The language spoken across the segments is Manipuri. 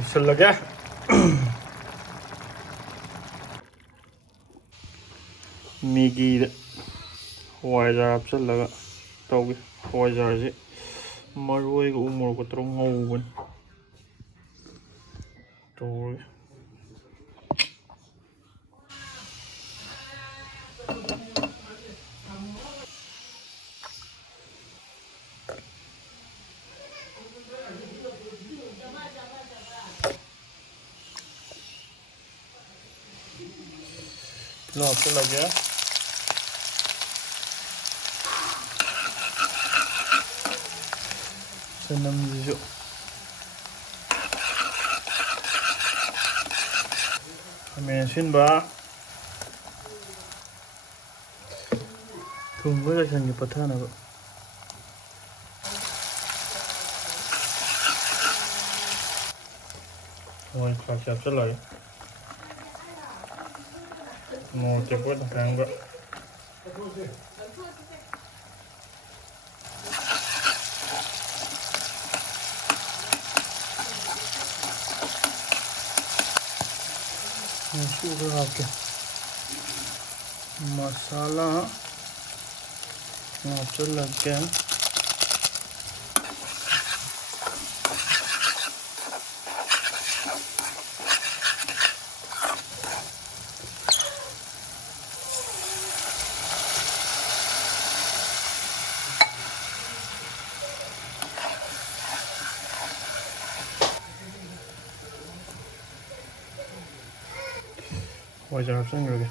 ꯂꯣꯏꯁꯤꯜꯂꯒꯦ ꯃꯦꯒꯤꯗ ꯍꯋꯥꯏꯖꯥꯔ ꯍꯥꯞꯆꯤꯜꯂꯒ ꯇꯧꯒꯦ ꯍꯋꯥꯏꯖꯥꯔꯁꯤ ꯃꯔꯣꯏꯒ ꯎ ꯃꯣꯔꯣꯛꯀ ꯇꯧꯔꯒ ꯉꯧꯕꯅꯤ ꯇꯧꯔꯒꯦ ꯇꯤꯜꯍꯧ ꯍꯥꯞꯆꯤꯜꯂꯒꯦ ꯆꯅꯝꯁꯤꯁꯨ ꯈꯥꯃꯦꯟ ꯑꯁꯤꯟꯕ ꯊꯨꯝꯒ ꯆꯥꯏꯁꯤꯟꯒꯦ ꯄꯠꯊꯅꯕ ꯍꯋꯥꯏ ꯊꯔꯥꯛꯁꯤ ꯍꯥꯞꯆꯤꯜꯂꯒꯦ ꯃꯣꯔꯣꯛ ꯑꯇꯦꯛꯄ ꯇꯪꯈꯥꯏ ꯑꯃꯒ ꯃꯆꯨ ꯈꯔ ꯍꯥꯞꯀꯦ ꯃꯁꯥꯂꯥ ꯍꯥꯞꯆꯤꯜꯂꯒꯦ ꯍꯋꯥꯏꯖꯥꯔ ꯍꯥꯞꯆꯤꯟꯈ꯭ꯔꯒꯦ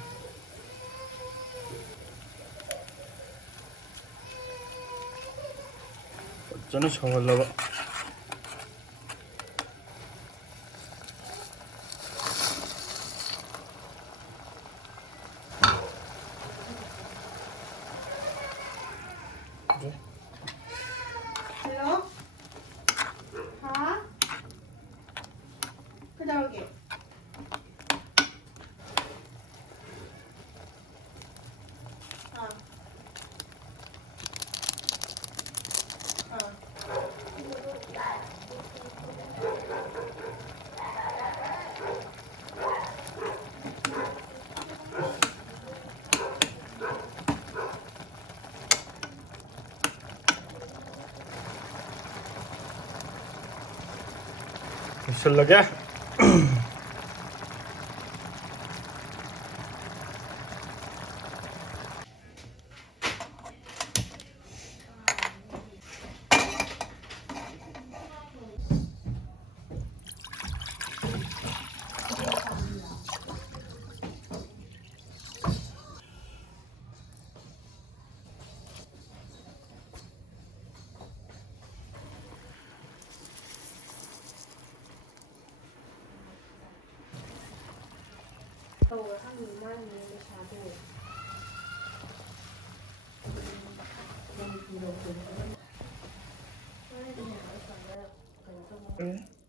ꯐꯖꯅ ꯁꯧꯍꯜꯂꯕ 그다음에 ꯂꯣꯏꯁꯤꯜꯂꯒꯦ ꯇꯧꯔ ꯍꯪꯉꯤ ꯃꯥꯅꯦ ꯄꯩꯁꯥꯗꯣ ꯎꯝ